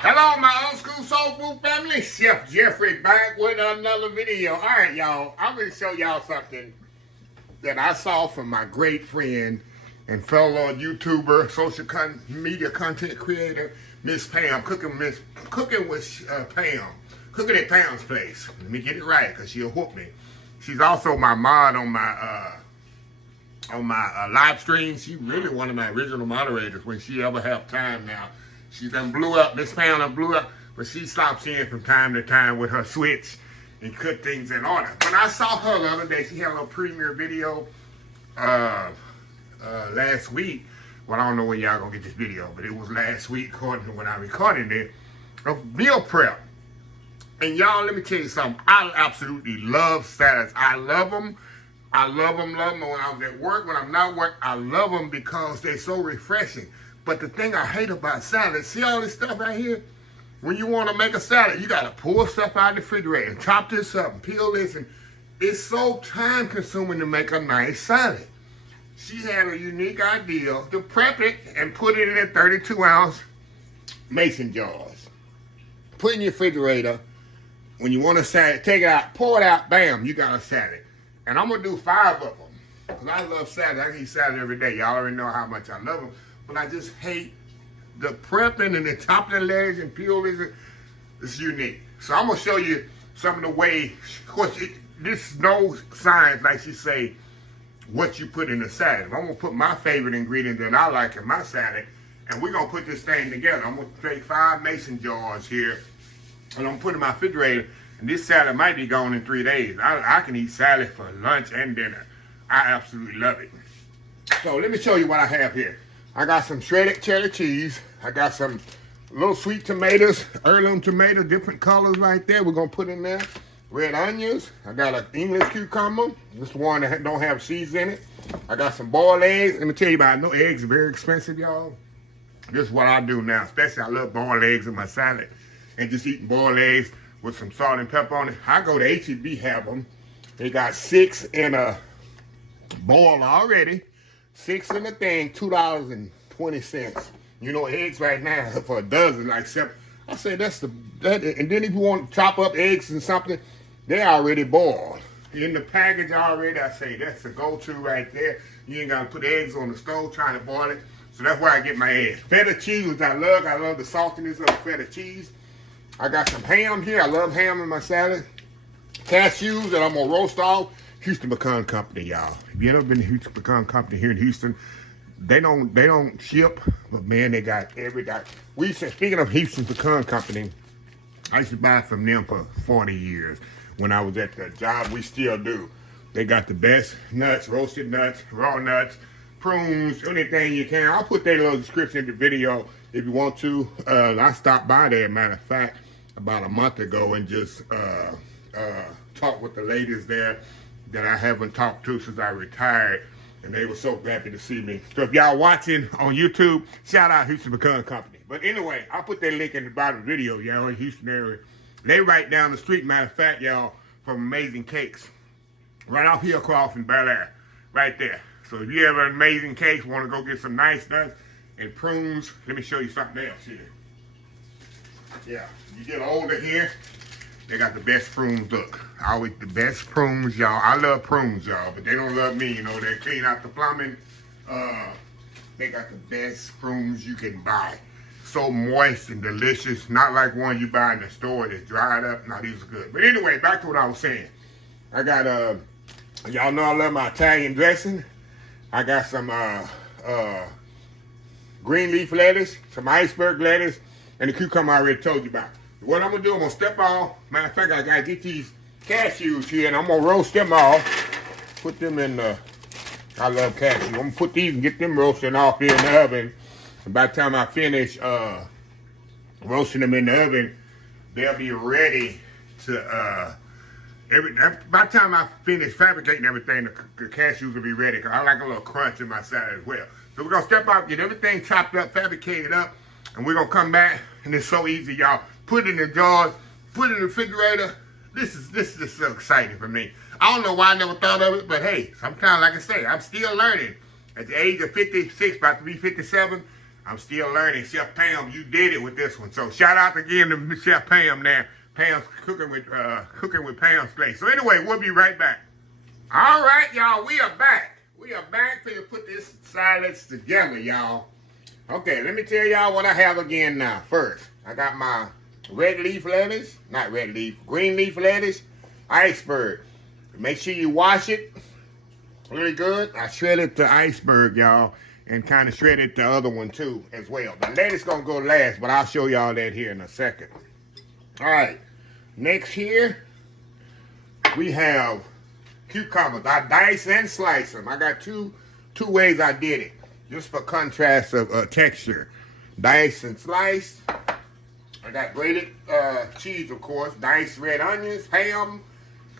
Hello, my old school soul food family. Chef Jeffrey back with another video. All right, y'all. I'm going to show y'all something that I saw from my great friend and fellow YouTuber, social media content creator, Miss Pam, cooking with Pam, cooking at Pam's place. Let me get it right, cause she'll whoop me. She's also my mod on my live stream. She's really one of my original moderators when she ever have time now. She done blew up, Miss Pam done blew up, but she stops in from time to time with her switch and cut things in order. When I saw her the other day, she had a little premiere video last week. Well, I don't know when y'all gonna get this video, but it was last week according to when I recorded it, of meal prep. And y'all, let me tell you something. I absolutely love salads. I love them. I love them. When I was at work, when I'm not work, I love them because they're so refreshing. But the thing I hate about salads, see all this stuff right here? When you want to make a salad, you got to pull stuff out of the refrigerator, chop this up, and peel this, and it's so time consuming to make a nice salad. She had a unique idea to prep it and put it in a 32-ounce mason jars. Put it in your refrigerator. When you want a salad, take it out, pour it out, bam, you got a salad. And I'm going to do 5 of them. Because I love salad. I can eat salad every day. Y'all already know how much I love them. But I just hate the prepping and the chopping the legs and peel this. It's unique. So I'm going to show you some of the ways. Of course, this is no science, like she say, what you put in the salad. I'm going to put my favorite ingredient that I like in my salad. And we're going to put this thing together. I'm going to take 5 mason jars here. And I'm going to put it in my refrigerator. And this salad might be gone in 3 days. I can eat salad for lunch and dinner. I absolutely love it. So let me show you what I have here. I got some shredded cheddar cheese. I got some little sweet tomatoes, heirloom tomatoes, different colors right there. We're going to put in there. Red onions. I got an English cucumber. This one that don't have seeds in it. I got some boiled eggs. Let me tell you about it. I know eggs are very expensive, y'all. This is what I do now. Especially I love boiled eggs in my salad. And just eating boiled eggs with some salt and pepper on it. I go to H-E-B, have them. They got 6 in a boil already. 6 in a thing, $2.20. You know, eggs right now for a dozen, like 7. I say that. And then if you want to chop up eggs and something, they already boiled. In the package already, I say that's the go-to right there. You ain't got to put eggs on the stove trying to boil it. So that's where I get my eggs. Feta cheese, which I love. I love the saltiness of feta cheese. I got some ham here. I love ham in my salad. Cashews that I'm going to roast off. Houston Pecan Company, y'all. If you ever been to Houston Pecan Company here in Houston, they don't ship, but man, they got speaking of Houston Pecan Company, I used to buy from them for 40 years. When I was at the job, we still do. They got the best nuts, roasted nuts, raw nuts, prunes, anything you can. I'll put their little description in the video if you want to. I stopped by there, matter of fact, about a month ago and just talked with the ladies there that I haven't talked to since I retired, and they were so happy to see me. So if y'all watching on YouTube, shout out Houston Pecan Company. But anyway, I'll put that link in the bottom of the video, y'all, in Houston area. They right down the street, matter of fact, y'all, from Amazing Cakes. Right off here across in Bel Air, right there. So if you have an Amazing Cakes, want to go get some nice nuts and prunes, let me show you something else here. Yeah, you get older here, they got the best prunes. Look, always the best prunes, y'all. I love prunes, y'all, but they don't love me. You know, they clean out the plumbing. They got the best prunes you can buy. So moist and delicious. Not like one you buy in the store that's dried up. No, these are good. But anyway, back to what I was saying. I got, y'all know I love my Italian dressing. I got some Greenleaf lettuce, some iceberg lettuce, and the cucumber I already told you about. What I'm going to do, I'm going to step off. Matter of fact, I got to get these cashews here, and I'm going to roast them off. Put them in the, I love cashews. I'm going to put these and get them roasting off here in the oven. And by the time I finish roasting them in the oven, they'll be ready to, by the time I finish fabricating everything, the cashews will be ready. Because I like a little crunch in my salad as well. So we're going to step out, get everything chopped up, fabricated up, and we're going to come back, and it's so easy, y'all. Put it in the jars, put it in the refrigerator. This is just so exciting for me. I don't know why I never thought of it, but hey, sometimes, like I say, I'm still learning. At the age of 56, about to be 57, I'm still learning. Chef Pam, you did it with this one. So shout out again to Chef Pam there. Pam's cooking with Pam's place. So anyway, we'll be right back. All right, y'all, we are back. We are back to put this salads together, y'all. Okay, let me tell y'all what I have again now. First, I got my red leaf lettuce, not red leaf, green leaf lettuce, iceberg. Make sure you wash it really good. I shredded the iceberg, y'all, and kind of shredded the other one too as well. The lettuce gonna go last, but I'll show y'all that here in a second. All right, next here we have cucumbers. I dice and slice them. I got two ways I did it, just for contrast of texture. Dice and slice. I got grated cheese, of course. Diced red onions, ham,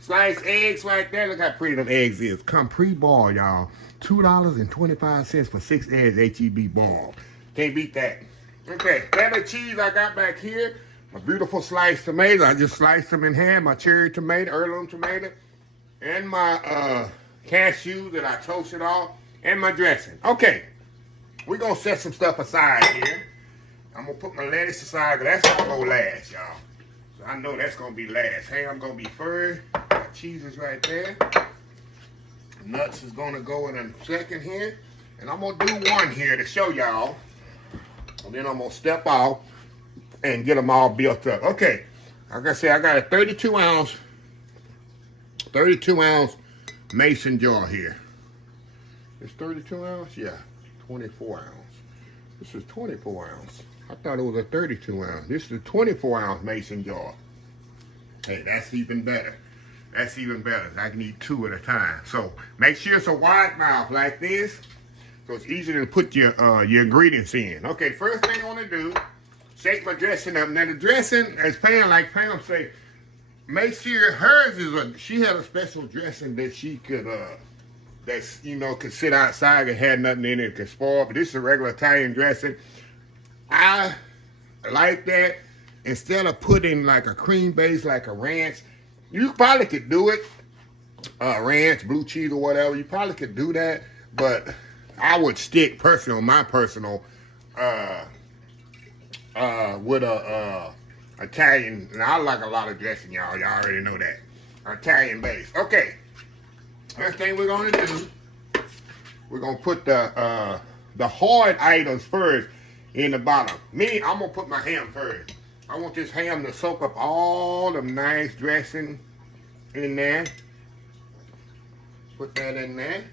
sliced eggs right there. Look how pretty them eggs is. Come pre-boiled, y'all. $2.25 for 6 eggs, H-E-B boiled. Can't beat that. Okay, feta cheese I got back here. My beautiful sliced tomatoes. I just sliced them in half. My cherry tomato, heirloom tomato. And my cashews that I toasted off. And my dressing. Okay, we're going to set some stuff aside here. I'm going to put my lettuce aside because that's going to go last, y'all. So I know that's going to be last. Ham going to be first. My cheese is right there. Nuts is going to go in a second here. And I'm going to do one here to show y'all. And then I'm going to step off and get them all built up. Okay, like I said, I got a 32 ounce mason jar here. It's 32 ounce? Yeah, 24 ounce. This is 24 ounce. I thought it was a 32 ounce. This is a 24 ounce mason jar. Hey, that's even better. That's even better. I can eat 2 at a time. So make sure it's a wide mouth like this, so it's easy to put your ingredients in. Okay, first thing I want to do, shake my dressing up. Now the dressing, as Pam, like Pam say, make sure hers is she had a special dressing that she could that's, you know, could sit outside and had nothing in it, could spoil. But this is a regular Italian dressing. I like that. Instead of putting like a cream base, like a ranch, you probably could do it. Ranch, blue cheese, or whatever. You probably could do that. But I would stick my personal, with a Italian. And I like a lot of dressing, y'all. Y'all already know that. Italian base. Okay. First thing we're gonna do, we're gonna put the hard items first in the bottom. Me, I'm gonna put my ham first. I want this ham to soak up all the nice dressing in there. Put that in there.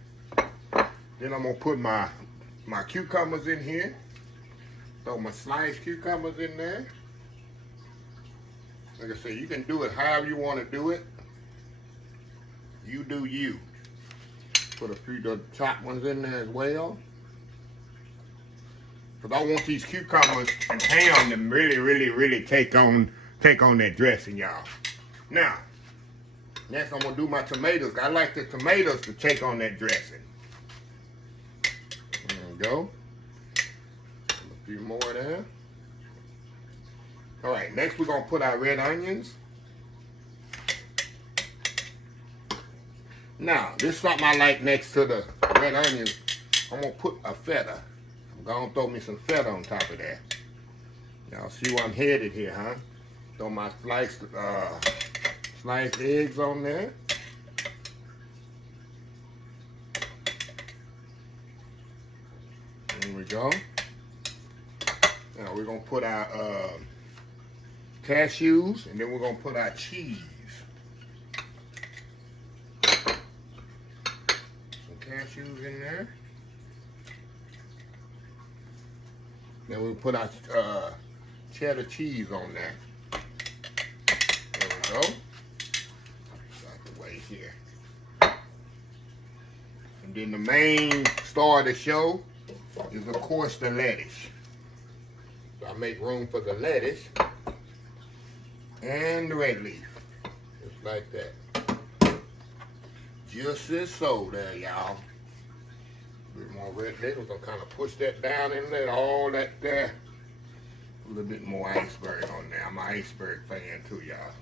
Then I'm gonna put my cucumbers in here. Throw my sliced cucumbers in there. Like I said, you can do it however you want to do it. You do you. Put a few of the chopped ones in there as well. Because I want these cucumbers and ham to really take on that dressing, y'all. Now, next I'm going to do my tomatoes. I like the tomatoes to take on that dressing. There we go. A few more there. All right, next we're going to put our red onions. Now, this is something I like next to the red onions. I'm going to put a feta. I'm going to throw me some feta on top of that. Y'all see where I'm headed here, huh? Throw my sliced eggs on there. There we go. Now we're going to put our cashews, and then we're going to put our cheese. Cashews in there. Then we put our cheddar cheese on there. There we go. Out the way here. And then the main star of the show is, of course, the lettuce. So I make room for the lettuce and the red leaf. Just like that. Just as so there, y'all. A bit more red leaf. We're going to kind of push that down in there, all that there. A little bit more iceberg on there. I'm an iceberg fan too, y'all.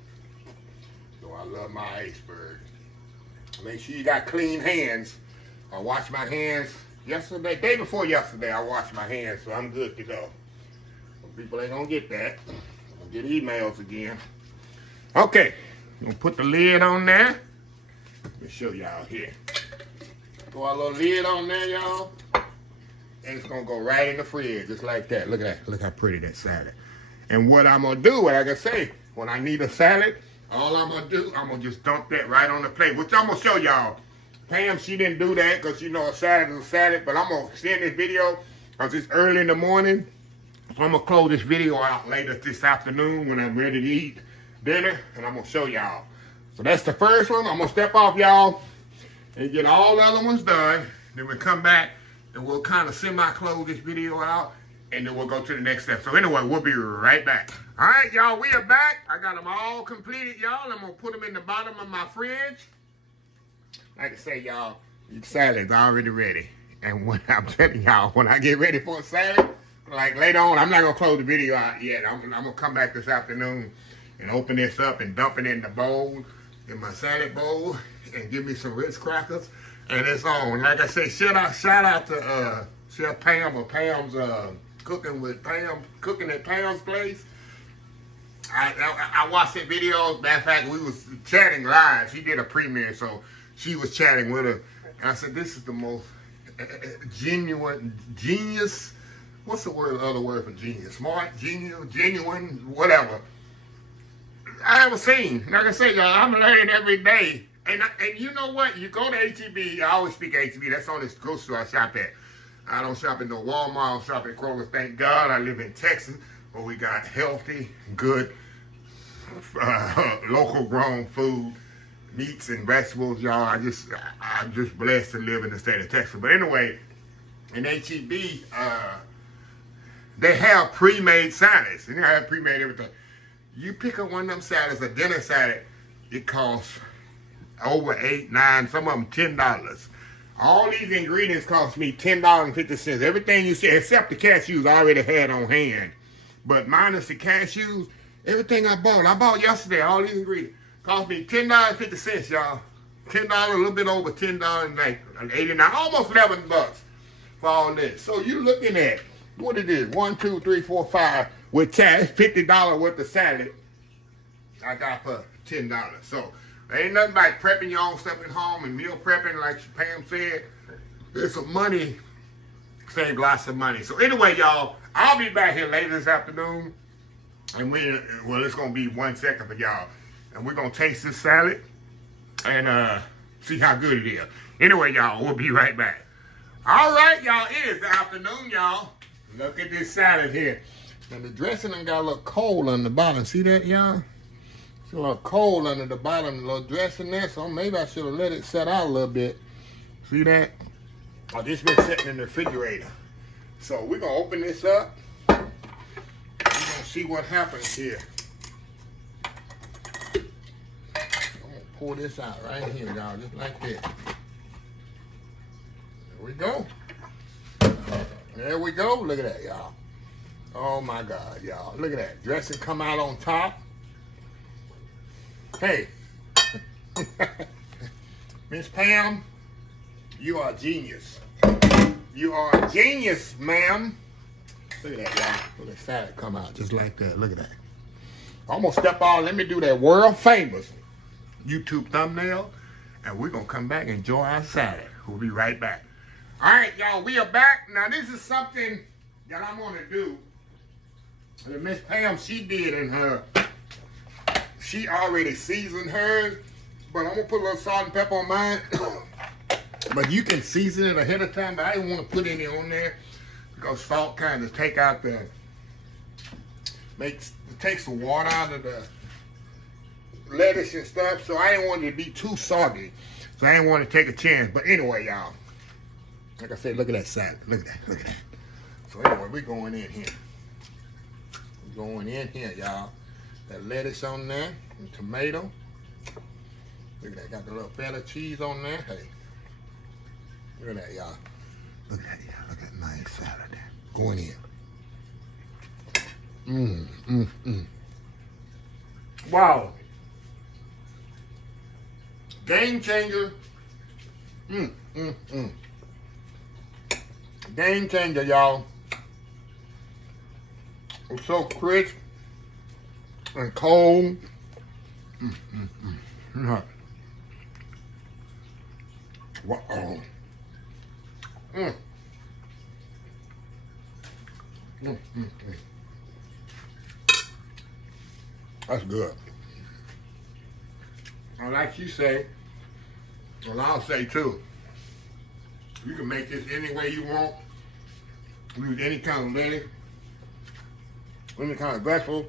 So I love my iceberg. Make sure you got clean hands. I wash my hands yesterday, day before yesterday, I washed my hands, so I'm good to go. People ain't gonna get that. I'll get emails again. Okay, I'm gonna put the lid on there. Let me show y'all here. Throw our little lid on there, y'all. And it's gonna go right in the fridge, just like that. Look at that. Look how pretty that salad. And what I'm gonna do, like I say, when I need a salad, all I'm gonna do, I'm gonna just dump that right on the plate, which I'm gonna show y'all. Pam, she didn't do that because you know a salad is a salad, but I'm gonna send this video because it's early in the morning. So I'm gonna close this video out later this afternoon when I'm ready to eat dinner, and I'm gonna show y'all. So that's the first one. I'm gonna step off, y'all, and get all the other ones done. Then we'll come back and we'll kind of semi-close this video out, and then we'll go to the next step. So anyway, we'll be right back. All right, y'all, we are back. I got them all completed, y'all. I'm gonna put them in the bottom of my fridge. Like I say, y'all, your salad's already ready. And when I'm telling y'all, when I get ready for a salad, like later on, I'm not gonna close the video out yet. I'm gonna come back this afternoon and open this up and dump it in the bowl, in my salad bowl, and give me some Ritz crackers, and it's on. Like I say, shout out to Chef Pam or Pam's cooking at Pam's place. I watched that video. Matter of fact, we was chatting live. She did a premiere, so she was chatting with her. And I said, this is the most genius. What's the other word for genius? Smart, genius, genuine, whatever I ever seen. Like I say, y'all, I'm learning every day. And you know what? You go to H-E-B. I always speak H-E-B. That's on this grocery store I shop at. I don't shop at no Walmart. I don't shop at Kroger. Thank God I live in Texas, where we got healthy, good, local grown food, meats and vegetables, y'all. I'm just blessed to live in the state of Texas. But anyway, in H-E-B, they have pre-made salads. They have pre-made everything. You pick up one of them salads, a dinner salad, it costs over $8, $9, some of them $10. All these ingredients cost me $10.50. Everything you see, except the cashews I already had on hand. But minus the cashews, everything I bought yesterday, all these ingredients, cost me $10.50, y'all. $10, a little bit over $10, like 89, almost $11 for all this. So you're looking at what it is, 1, 2, 3, 4, 5, with tax, $50 worth of salad I got for $10. So ain't nothing like prepping your own stuff at home and meal prepping, like Pam said. There's some money, save lots of money. So anyway, y'all, I'll be back here later this afternoon, and it's gonna be 1 second for y'all, and we're gonna taste this salad and see how good it is. Anyway, y'all, we'll be right back. All right, y'all, it is the afternoon, y'all. Look at this salad here. Now the dressing done got a little cold on the bottom. See that, y'all? It's a little cold under the bottom, a little dressing there, so maybe I should have let it set out a little bit. See that? Oh, this been sitting in the refrigerator. So we're gonna open this up. We're gonna see what happens here. I'm gonna pour this out right here, y'all, just like this. There we go. There we go. Look at that, y'all. Oh my God, y'all. Look at that. Dressing come out on top. Hey. Miss Pam, you are a genius. You are a genius, ma'am. Look at that, y'all. Look at that salad come out just like that. Look at that. I'm gonna step on. Let me do that world famous YouTube thumbnail, and we're gonna come back and enjoy our salad. We'll be right back. All right, y'all, we are back. Now, this is something that I'm gonna do. Miss Pam, she did in her, she already seasoned hers, but I'm gonna put a little salt and pepper on mine. But you can season it ahead of time, but I didn't want to put any on there because salt kind of take out takes the water out of the lettuce and stuff, so I didn't want it to be too soggy. So I didn't want to take a chance. But anyway, y'all, like I said, look at that salad. Look at that. Look at that. So anyway, we're going in here. We're going in here, y'all. That lettuce on there, and tomato. Look at that. Got the little feta cheese on there. Hey. Look at that, y'all. Look at that, y'all. Look at that nice salad there. Going in. Wow. Game changer. Game changer, y'all. It's so crisp and cold. Wow. That's good. And like she say, well, I'll say too, you can make this any way you want. Use any kind of lettuce, any kind of vegetable.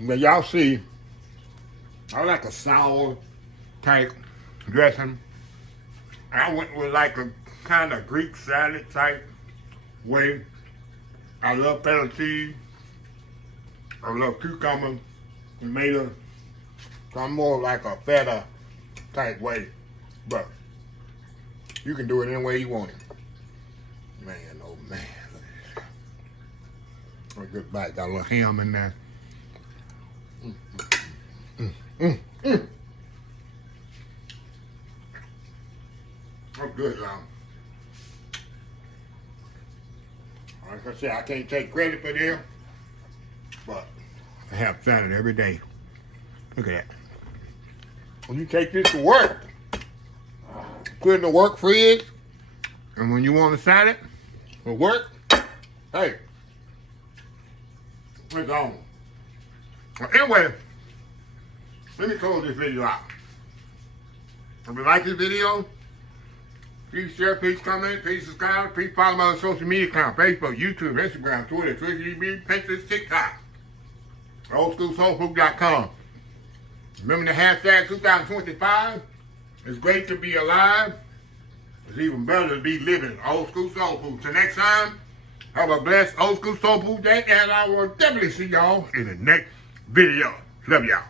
But y'all see, I like a sour type dressing. I went with like a kind of Greek salad type way. I love feta cheese. I love cucumber, tomato. So I'm more like a feta type way. But you can do it any way you want it. Man, oh man. A good bite. Got a little ham in there. That's good, y'all. Like I said, I can't take credit for this, but I have salad every day. Look at that. When you take this to work, put it in the work fridge, and when you want a salad for work, hey, it's on. Well, anyway, let me close this video out. If you like this video, please share, please comment, please subscribe, please follow my social media account, Facebook, YouTube, Instagram, Twitter, Twitch, Pinterest, TikTok, oldschoolsoulfood.com. Remember the hashtag 2025? It's great to be alive. It's even better to be living old school soul food. Till next time, have a blessed old school soul food day, and I will definitely see y'all in the next video. Love y'all.